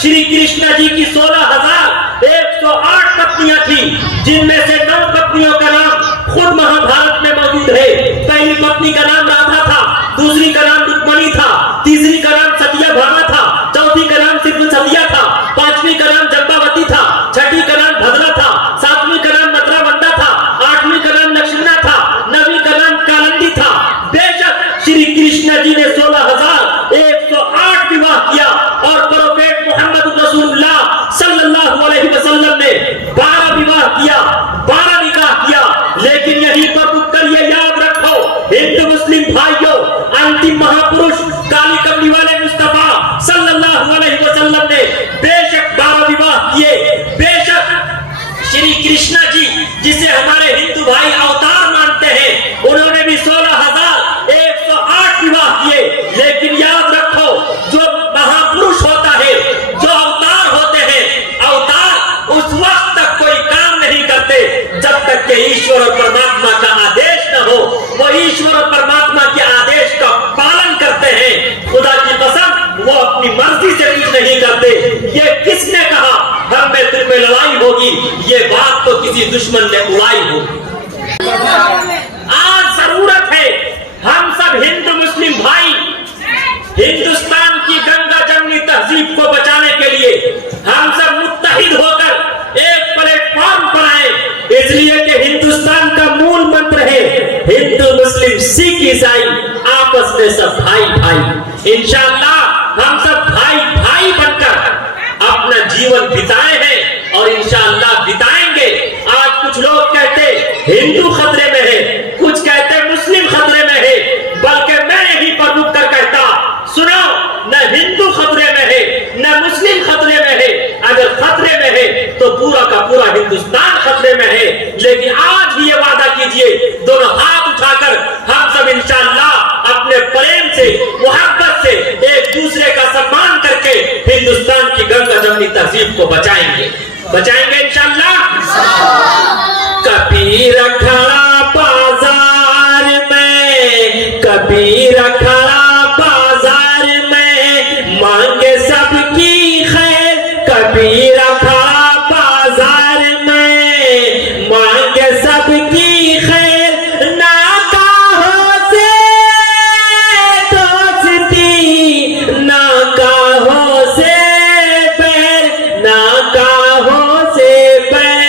श्री कृष्ण जी की 16,108 पत्नियां थी, जिनमें से 9 पत्नियों का नाम खुद महाभारत में मौजूद है। पहली पत्नी का नाम राधा था, दूसरी का नाम रुक्मणी था, तीसरी का नाम सतिया भामा था, चौथी का नाम सिर्फ सतिया था, पांचवी का नाम जंबावती था, छठी का नाम भद्रा था, सातवीं का नाम मथुरावंदा था, आठवीं का नाम लक्ष्मणा था, नवीं का नाम कालिंदी था। बेशक श्री कृष्ण जी ने 16,108 विवाह किया और प्रोफेट मोहम्मद रसूलुल्लाह सल्लल्लाहु अलैहि वसल्लम ने 12 विवाह किया, 12 निकाह किया। लेकिन यही पर रुककर ये याद रखो हिंदू मुस्लिम भाइयों, अंतिम महापुरुष काली कमली वाले मुस्तफा सल्लल्लाहु अलैहि वसल्लम ने बेशक 12 विवाह किए। बेशक श्री कृष्ण जी, जिसे हमारे हिंदू भाई अवतार मानते हैं, उन्होंने भी 16,108 विवाह किए। लेकिन याद रखो, जो महापुरुष होता है, जो अवतार होते हैं, अवतार उस वक्त तक कोई काम नहीं करते जब तक कि ईश्वर और परमात्मा का आदेश न हो। वो ईश्वर और परमात्मा के आदेश का पालन करते हैं। खुदा की कसम, वो अपनी मर्जी से कुछ नहीं करते। ये किसने कहा हम में तुम में लड़ाई होगी? ये बात तो किसी दुश्मन ने उड़ाई होगी। आज जरूरत है हम सब हिंदू मुस्लिम भाई हिंदुस्तान की गंगा जमनी तहजीब को बचाने के लिए हम सब मुत्तहिद होकर एक प्लेटफॉर्म पर आए। इसलिए कि हिंदुस्तान का मूल मंत्र है हिंदू मुस्लिम सिख ईसाई आपस में सब भाई भाई। इंशाअल्लाह हम सब भाई भाई बनकर अपना जीवन बिताए हैं और इंशाअल्लाह बिताएंगे। आज कुछ लोग कहते हिंदू खतरे में है, कुछ कहते मुस्लिम खतरे में है, बल्कि मैं यहीं पर रुक कर कहता, सुनो, न हिंदू खतरे में है न मुस्लिम खतरे में है। अगर खतरे में है तो पूरा का पूरा हिंदुस्तान खतरे में है। लेकिन आज भी ये वादा कीजिए, दोनों हाथ उठाकर हम सब इंशाअल्लाह अपने प्रेम से, मोहब्बत से, एक दूसरे का सम्मान करके हिंदुस्तान की गंगा जमनी तहजीब को बचाएंगे इंशाअल्लाह। कबीर खड़ा बाजार में, कबीर खड़ा बाजार में, मांगे सबकी खैर। कबीर खड़ा बाजार में, मांगे सबकी खैर। नाकाहों से दोस्ती, नाकाहों से बैर, नाकाहों से बैर।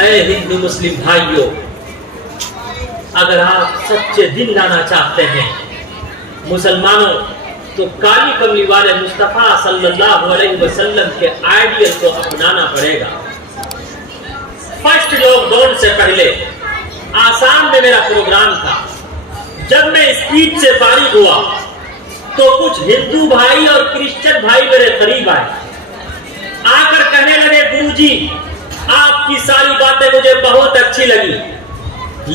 ऐ हिंदू मुस्लिम भाइयों, अगर आप सच्चे दिल लाना चाहते हैं मुसलमानों, तो काली कमली वाले मुस्तफा सल्लल्लाहु अलैहि वसल्लम के आइडियल को अपनाना पड़ेगा। फर्स्ट लॉकडाउन से पहले आसाम में मेरा प्रोग्राम था। जब मैं स्पीच से फारिग हुआ तो कुछ हिंदू भाई और क्रिश्चियन भाई मेरे करीब आए, आकर कहने लगे, गुरुजी आपकी सारी बातें मुझे बहुत अच्छी लगी,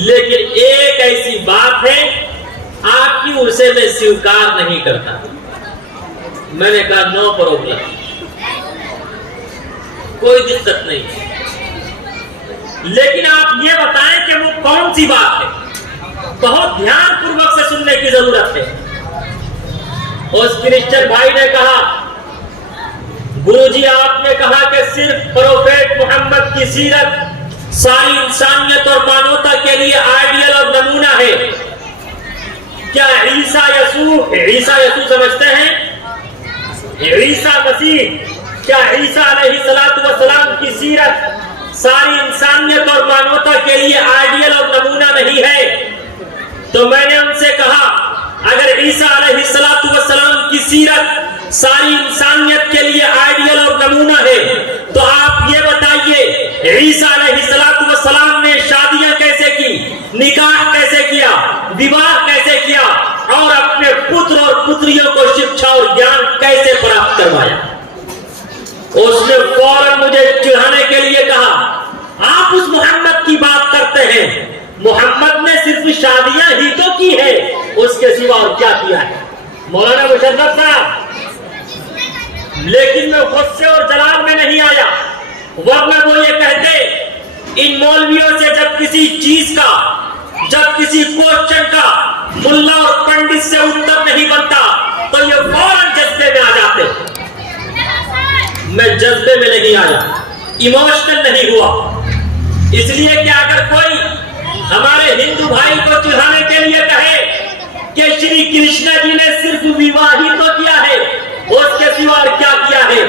लेकिन एक ऐसी बात है आपकी, उसे मैं स्वीकार नहीं करता। मैंने कहा नो प्रॉब्लम, कोई दिक्कत नहीं, लेकिन आप ये बताएं कि वो कौन सी बात है। बहुत ध्यान पूर्वक से सुनने की जरूरत है। उस क्रिश्चियन भाई ने कहा, गुरुजी आपने कहा कि सिर्फ प्रोफेट मोहम्मद की सीरत सारी इंसानियत और मानवता के लिए आइडियल और नमूना है। क्या ईसा यसू समझते हैं? ईसा मसीह, क्या ईसा अलैहिस्सलातु वस्सलाम की सीरत सारी इंसानियत और मानवता के लिए आइडियल और नमूना नहीं है? तो मैंने उनसे कहा, अगर ईसा अलैहिस्सलातु वस्सलाम की सीरत सारी इंसानियत के लिए आइडियल और नमूना है, तो आप ये बताइए ईसा अलैहिस्सलातु वस्सलाम ने शादियां कैसे की, निकाह कैसे किया, विवाह कैसे किया और अपने पुत्र और पुत्रियों को शिक्षा और ज्ञान कैसे प्राप्त करवाया? उसने फौरन मुझे चिढ़ाने के लिए कहा, आप उस मोहम्मद की बात करते हैं, मोहम्मद ने सिर्फ शादियां ही तो की है, उसके सिवा और क्या किया है? मौलाना मुशर्रफ साहब, लेकिन मैं गुस्से और जलाल में नहीं आया, वरना वो ये कहते, इन मौलवियों से जब किसी चीज का, जब किसी क्वेश्चन का मुल्ला और पंडित से उत्तर नहीं बनता जज्बे में नहीं आया, इमोशनल नहीं हुआ। इसलिए कि अगर कोई हमारे हिंदू भाई को चिढ़ाने के लिए कहे कि श्री कृष्ण जी ने सिर्फ विवाह ही तो किया है, उसके सिवा और क्या किया है,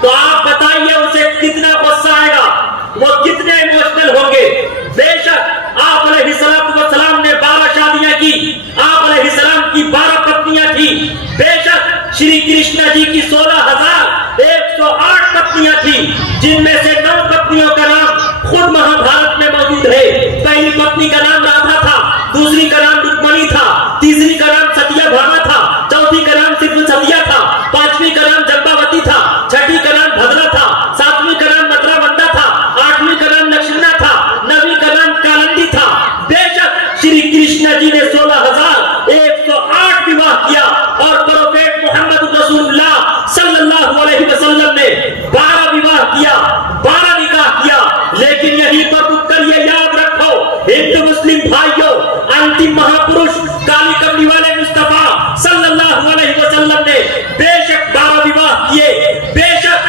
तो आप बताइए उसे कितना गुस्सा आएगा, वो कितने इमोशनल होंगे। बेशक आप अलैहिस्सलाम ने 12 शादियां की, आप अलैहिस्सलाम की 12 पत्नियां थी। बेशक श्री कृष्ण जी की 16,108 पत्नियां थी, जिनमें से 9 पत्नियों का नाम खुद महाभारत में मौजूद है। पहली पत्नी का नाम राधा था, दूसरी का नाम रुक्मणी था, तीसरी का नाम सत्यभामा था, चौथी का नाम सिर्फ सतिया था, पांचवी का नाम जंबावती था, छठी का नाम भद्रा था, सातवीं का नाम मथुरावंदा था, आठवीं का नाम नक्षना था, नवीं का नाम कालंदी था। बेशक श्री कृष्ण जी ने 16,108 विवाह किया और प्रोफेट मोहम्मद रसूलुल्लाह सल्लल्लाहु अलैहि वसल्लम ने 12 विवाह किया, 12 निकाह किया। लेकिन यही पर रुककर ये याद रखो हिंदू मुस्लिम भाइयों, अंतिम महापुरुष काली कमली वाले मुस्तफा सल्लल्लाहु अलैहि वसल्लम ने बेशक 12 विवाह किए। बेशक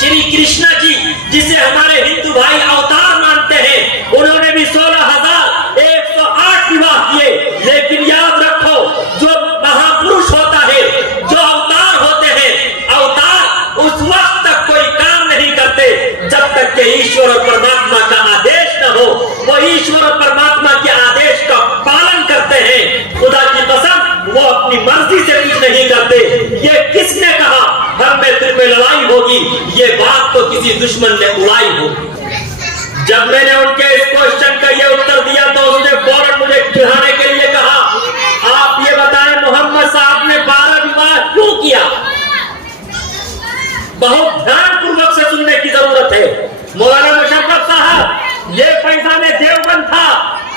श्री कृष्ण जी जिसे हमारे हिंदू भाई अवतार मानते हैं, उन्होंने भी 16,108 विवाह किए। लेकिन याद रखो जो महापुरुष होता है, जो अवतार होते हैं, अवतार उस वक्त तक कोई काम नहीं करते जब तक कि ईश्वर और परमात्मा का आदेश न हो। वो ईश्वर और परमात्मा के आदेश का पालन करते हैं। खुदा की कसम वो अपनी मर्जी से कुछ नहीं करते। ये किसने कहा हम में तुम में लड़ाई होगी, ये बात तो किसी दुश्मन ने उड़ाई होगी। जब मैंने उनके इस क्वेश्चन का ये उत्तर दिया तो उसने फौरन मुझे चिढ़ाने के लिए कहा, आप ये बताएं मोहम्मद साहब ने 12 विवाह क्यों किया? बहुत ध्यानपूर्वक से सुनने की जरूरत है। मौलाना मुशर्रफ साहब, ये फैजान देवबंद था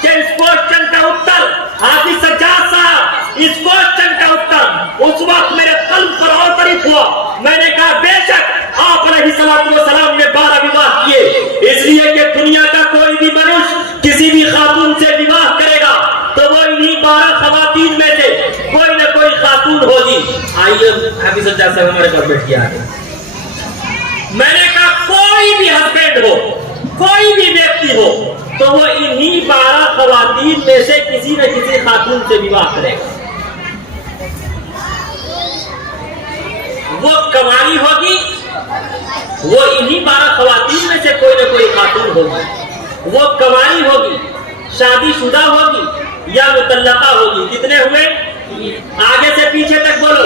कि इस क्वेश्चन का उत्तर हाजी सज्जाद साहब, इस क्वेश्चन का उत्तर उस वक्त मेरे कल्ब पर अवतरित हुआ। मैंने कहा बेशक आप अलैहिस्सलाम ने 12 विवाह किए, इसलिए कि दुनिया का कोई भी मनुष्य किसी भी खातून से विवाह करेगा तो वो इन्हीं 12 खवातीन में से कोई न कोई खातून होगी। आइए हाजी सज्जाद साहब हमारे पास बैठ गया। मैंने कहा कोई भी हस्बैंड हो, कोई भी व्यक्ति हो, तो वो इन्हीं 12 खवातीन में से किसी न किसी खातून से विवाह करेगा। वो कवारी होगी, वो इन्हीं 12 खवातीन में से कोई न कोई खातून होगी। वो कवारी होगी, शादीशुदा होगी या मुतल्लका होगी। कितने हुए? आगे से पीछे तक बोलो,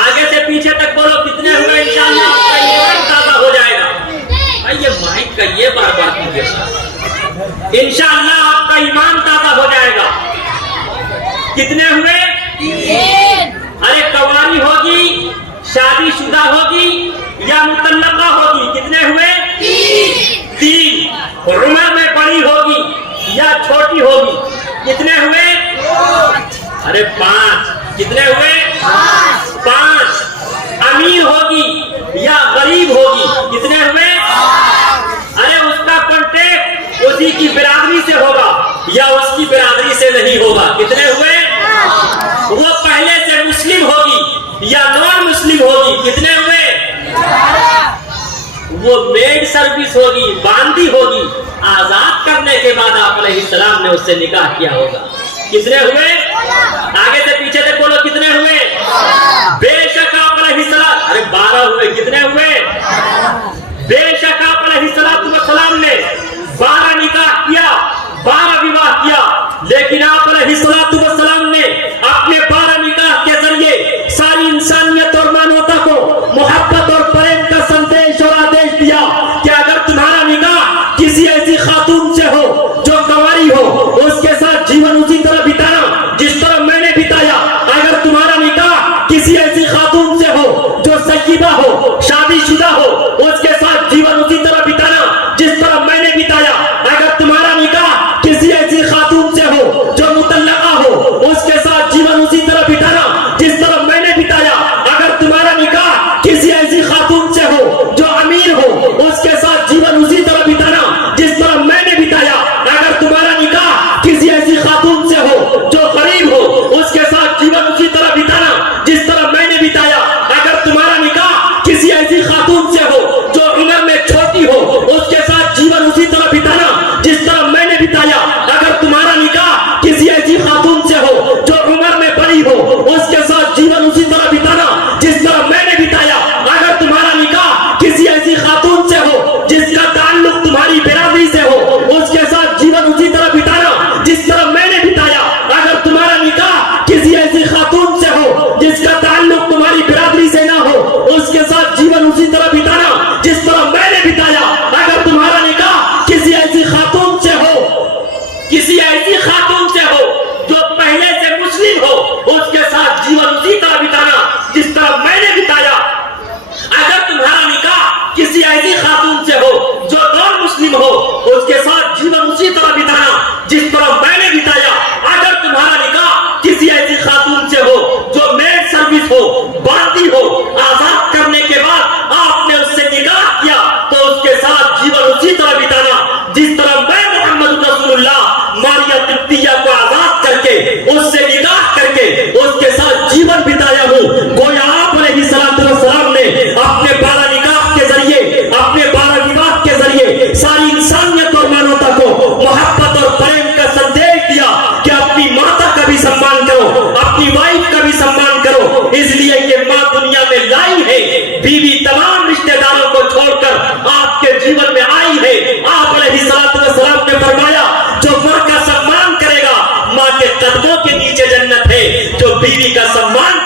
आगे से पीछे तक बोलो। कितने हुए? इंशाअल्लाह आपका ईमान ताज़ा हो जाएगा। ये माइक का ये बार बार कीजिए। इंशाअल्लाह आपका ईमान ताज़ा हो जाएगा। कितने हुए? अरे कवारी होगी, शादीशुदा होगी या मुतल्लका होगी। कितने हुए? 3। उम्र में बड़ी होगी या छोटी होगी। कितने हुए? अरे 5। कितने हुए? 5। अमीर होगी या गरीब होगी। कितने हुए? अरे उसका कांटेक्ट उसी की बिरादरी से होगा या उसकी बिरादरी से नहीं होगा। कितने हुए? वो पहले से मुस्लिम होगी या नॉन मुस्लिम होगी। कितने हुए? वो मेड सर्विस होगी, बांदी होगी, आजाद करने के बाद आप अलैहिस्सलाम ने उससे निकाह किया होगा। कितने हुए? आगे से पीछे तक बोलो। कितने हुए? बेशक आप अलैहिस्सलाम, अरे 12 हुए। कितने हुए? बेशक आप अलैहिस्सलाम ने 12 निकाह किया, 12 विवाह किया। लेकिन आप अलैहिस्सलाम ने अपने 12 निकाह के जरिए सारी इंसानियत और मानवता को मोहब्बत और प्रेम का संदेश और आदेश दिया कि अगर तुम्हारा निकाह किसी ऐसी खातून से हो जो कंवारी हो, उसके साथ जीवन उसी तरह बिताना जिस तरह मैंने बिताया। अगर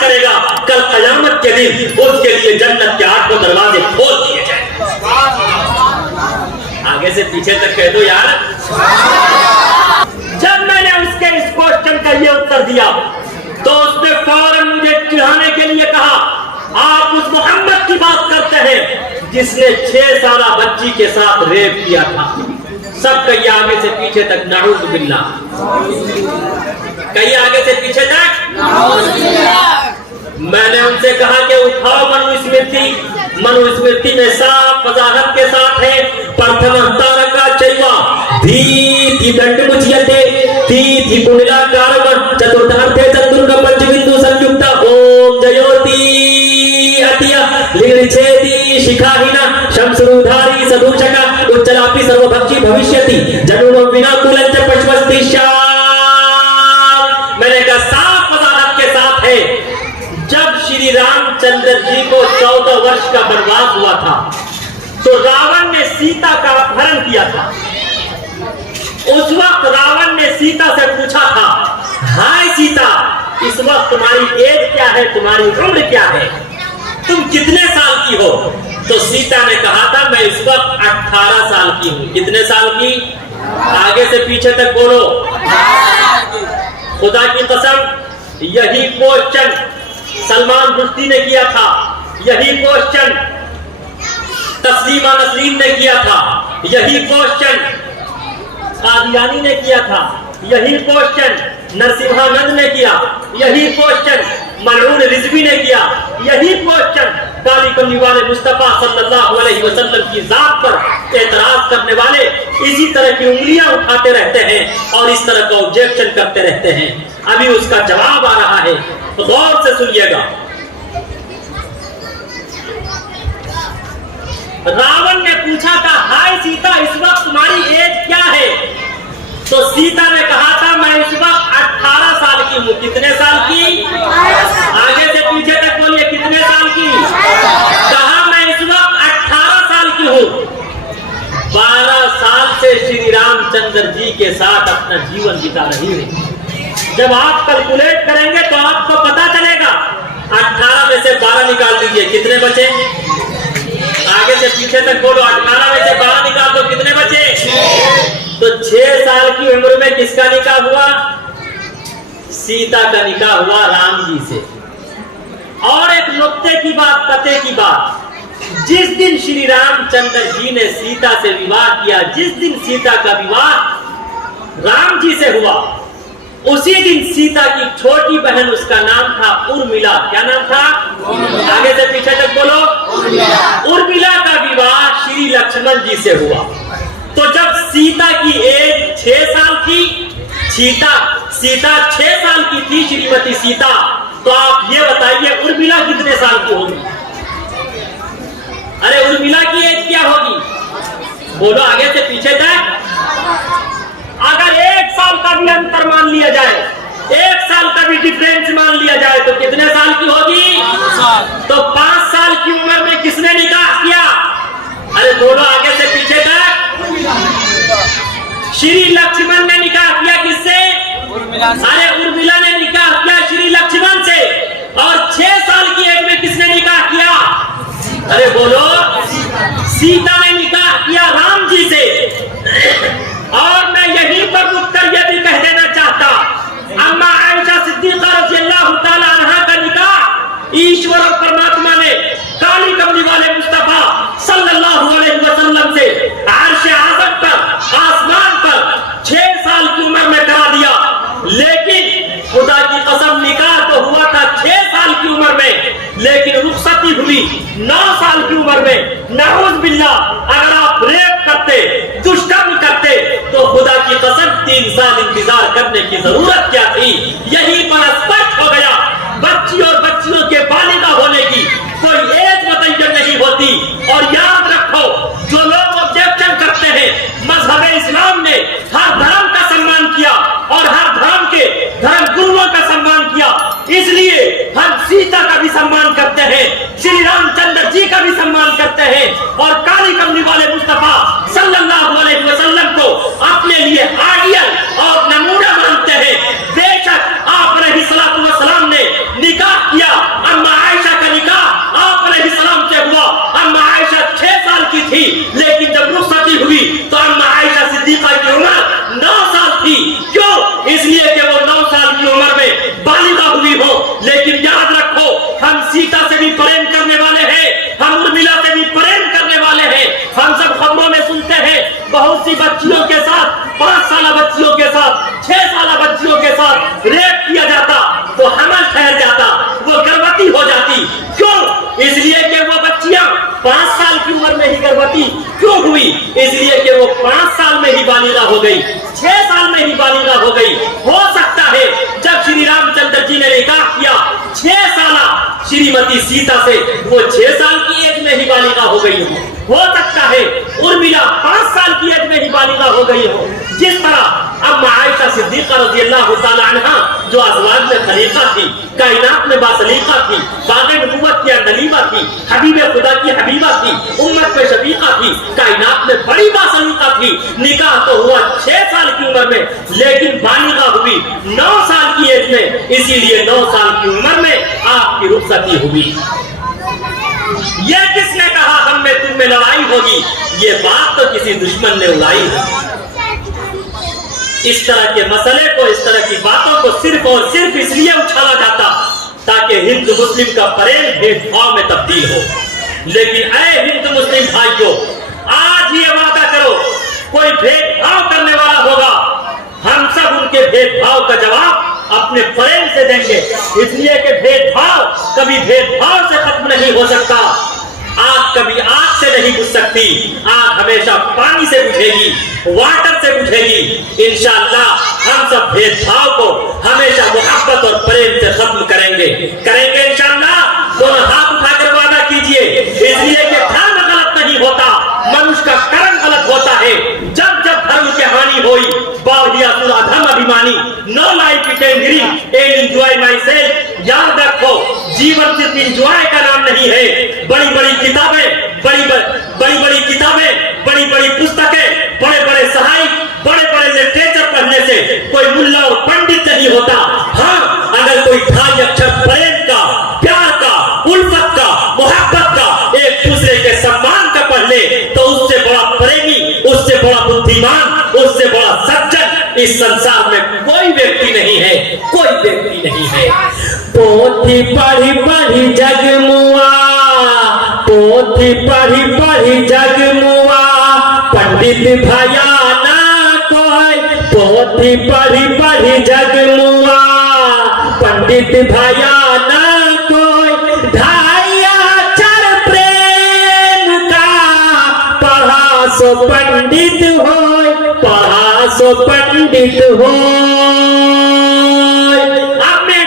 करेगा कल कयामत के दिन उसके लिए जन्नत के 8 दरवाजे खोल दिए जाएंगे। आगे से पीछे तक कह दो यार। जब मैंने उसके इस क्वेश्चन का ये उत्तर दिया तो उसने फौरन मुझे चिढ़ाने के लिए कहा, आप उस मोहम्मद की बात करते हैं जिसने 6 साल बच्ची के साथ रेप किया था। सब कहिए आगे से पीछे तक नाउज़ बिल्लाह, कहिए आगे से पीछे तक। मैंने उनसे कहा कि उठाओ मनुस्मृति में साफ वजाहत के साथ है, प्रथम तारका चैवा धी दंड मुच्यते धी पुंडलाकारम चतुर्थार्थे चतुर्ग पंचबिंदु संयुक्त ओम जयोति अतिया लिंगछेदी शिखाहिना शमसुरुधारी सदूषका उच्चलापि सर्वभक्षी भविष्यति जनुम विना कुलंच पशवस्ति श्याम। मैंने कहा साफ वजाहत के साथ है। जब श्री रामचंद्र जी को 14 वर्ष का वनवास हुआ था तो रावण ने सीता का अपहरण किया था। उस वक्त रावण ने सीता से पूछा था, हाय सीता, इस वक्त तुम्हारी एज क्या है, तुम्हारी उम्र क्या है, तुम कितने साल की हो? तो सीता ने कहा था मैं इस वक्त 18 साल की हूं। कितने साल की? आगे से पीछे तक बोलो। खुदा की कसम यही क्वेश्चन सलमान रुश्दी ने किया था, यही क्वेश्चन तस्लीमा नसरीन ने किया था, यही क्वेश्चन कादियानी ने किया था, यही क्वेश्चन नरसिम्हानंद ने किया, यही क्वेश्चन मलऊन रिजवी ने किया, यही क्वेश्चन काली कमली वाले मुस्तफा सल्लल्लाहु अलैहि वसल्लम की जात पर एतराज करने वाले इसी तरह की उंगलियां उठाते रहते हैं और इस तरह का ऑब्जेक्शन करते रहते हैं। अभी उसका जवाब आ रहा है, तो गौर से सुनिएगा। रावण ने पूछा था, हाय सीता, इस वक्त तुम्हारी एज क्या है? तो सीता ने कहा था मैं इस वक्त 18 साल की हूँ। कितने साल की? आगे से पीछे तक बोलिए, कितने साल की? कहा मैं इस वक्त 18 साल की हूँ। 12 साल से श्री रामचंद्र जी के साथ अपना जीवन बिता रही है। जब आप कैलकुलेट करेंगे तो आपको पता चलेगा। 18 में से 12 निकाल दीजिए, कितने बचे? आगे से पीछे तक बोलो, 18 में से 12 निकाल दो, कितने बचे? तो 6 साल की उम्र में किसका निकाह हुआ? सीता का निकाह हुआ राम जी से। और एक नुक्ते की बात, पते की बात, जिस दिन श्री रामचंद्र जी ने सीता से विवाह किया, जिस दिन सीता का विवाह राम जी से हुआ, उसी दिन सीता की छोटी बहन, उसका नाम था उर्मिला। क्या नाम था? आगे से पीछे तक बोलो। उर्मिला का विवाह श्री लक्ष्मण जी से हुआ। तो जब सीता की एज 6 साल की, सीता 6 साल की थी श्रीमती सीता, तो आप ये बताइए उर्मिला कितने साल की होगी? अरे उर्मिला की एज क्या होगी? बोलो आगे से पीछे तक। अगर 1 साल का भी अंतर मान लिया जाए, 1 साल का भी डिफरेंस मान लिया जाए तो कितने साल की होगी? तो 5 साल की उम्र में किसने निकाह किया? अरे बोलो आगे से पीछे तक। श्री लक्ष्मण ने निकाह किया किससे? अरे उर्मिला ने निकाह किया श्री लक्ष्मण से। और 6 साल की एज में किसने निकाह किया? अरे बोलो, सीता ने निकाह किया राम जी से। और मैं यहीं पर उत्तर यह भी कह देना चाहता, अम्मा आयशा सिद्दीका रज़ियल्लाहु ताला अन्हा का निकाह ईश्वर और परमात्मा ने काली कमली वाले मुस्तफा सल्लल्लाहु अलैहि वसल्लम से अर्श आज़म पर, आसमान पर 6 साल की उम्र में करा दिया। लेकिन खुदा की कसम निकाह तो हुआ था 6 साल की उम्र में, लेकिन रुखसती हुई 9 साल की उम्र में। नाउज़ बिल्लाह, अगर आप रेप करते, दुष्कर्म करते, तो खुदा की कसम 3 साल इंतजार करने की जरूरत क्या थी? यही पर स्पष्ट हो गया, बच्ची और बच्चियों के बालिगा होने की कोई एज मुतय्यन नहीं होती। और याद रखो, जो लोग ऑब्जेक्शन करते हैं, मजहब इस्लाम ने हर धर्म का सम्मान किया और हर धर्म के धर्म गुरुओं का सम्मान किया, इसलिए हम सीता का भी सम्मान करते हैं, श्री रामचंद्र जी का भी सम्मान करते हैं और काली कमली वाले मुस्तफा सल्लल्लाहु अलैहि वसल्लम को अपने लिए आइडियल और नमूना मानते हैं। बेशक आप अलैहिस्सलातु वस्सलाम ने निकाह किया इसलिए कि वो 5 साल में ही बालिगा हो गई, 6 साल में ही बालिगा हो गई। हो सकता है जब श्री रामचंद्र जी ने निकाह किया 6 साल श्रीमती सीता से, वो 6 साल की एज में ही बालिगा हो गई हो सकता है उर्मिला 5 साल की एज में ही बालिगा हो गई हो। जिस तरह अब आयशा सिद्दीक़ा रज़ियल्लाहु ताला अन्हा जो अज़वाज में खलीफा थी, कायनात में बासलीका थी, बाग़े नबुव्वत की अंदलीबा थी, हबीब खुदा की हबीबा थी, उम्मत में शफीका थी, कायनात में बड़ी बासलीका थी। निकाह तो हुआ 6 साल की उम्र में, लेकिन बालिगा हुई 9 साल की एज में, इसीलिए 9 साल की उम्र में आपकी रुखसती हुई। यह किसने कहा हम में तुम में लड़ाई होगी? ये बात तो किसी दुश्मन ने उड़ाई है। इस तरह के मसले को, इस तरह की बातों को सिर्फ और सिर्फ इसलिए उछाला जाता ताकि हिंदू मुस्लिम का प्रेम भेदभाव में तब्दील हो। लेकिन ऐ हिंदू मुस्लिम भाइयों, आज ये वादा करो, कोई भेदभाव करने वाला होगा, हम सब उनके भेदभाव का जवाब अपने प्रेम से देंगे। इसलिए कि भेदभाव कभी भेदभाव से खत्म नहीं हो सकता। आग कभी आग से नहीं बुझ सकती, आग हमेशा पानी से बुझेगी, वाटर से बुझेगी। इंशाअल्लाह हम सब भेदभाव को हमेशा मोहब्बत और प्रेम से खत्म करेंगे इंशाअल्लाह। दोनों हाथ उठाकर वादा कीजिए, इसलिए कि धर्म गलत नहीं होता, मनुष्य का कर्म गलत होता है। जब जब धर्म की हानि हुई, धर्म अभिमानी, no life it angry and enjoy myself. याद रखो, जीवन सिर्फ एंजॉय का नाम नहीं है। बड़ी बड़ी किताबें, बड़ी बड़ी किताबें, बड़ी बड़ी पुस्तकें, बड़े बड़े सहायक, बड़े बड़े लिटरेचर पढ़ने से कोई मुल्ला और पंडित नहीं होता। हाँ, अगर कोई 2 अक्षर प्रेम का, प्यार का, उल्फत का, मोहब्बत का, एक दूसरे के सम्मान का पढ़ ले, तो उससे बड़ा प्रेमी, उससे बड़ा बुद्धिमान, उससे बड़ा सज्जन इस संसार में कोई व्यक्ति नहीं है, कोई व्यक्ति नहीं है। पोथी पढ़ी पढ़ी जगमुआ, पोथी पढ़ी पढ़ी जगमुआ, पंडित भया ना कोई। पोथी पढ़ी पढ़ी जगमुआ, पंडित भया ना कोई। ढाया चर प्रेम का, पढ़ा सो पंडित हो, पढ़ा सो पंडित हो।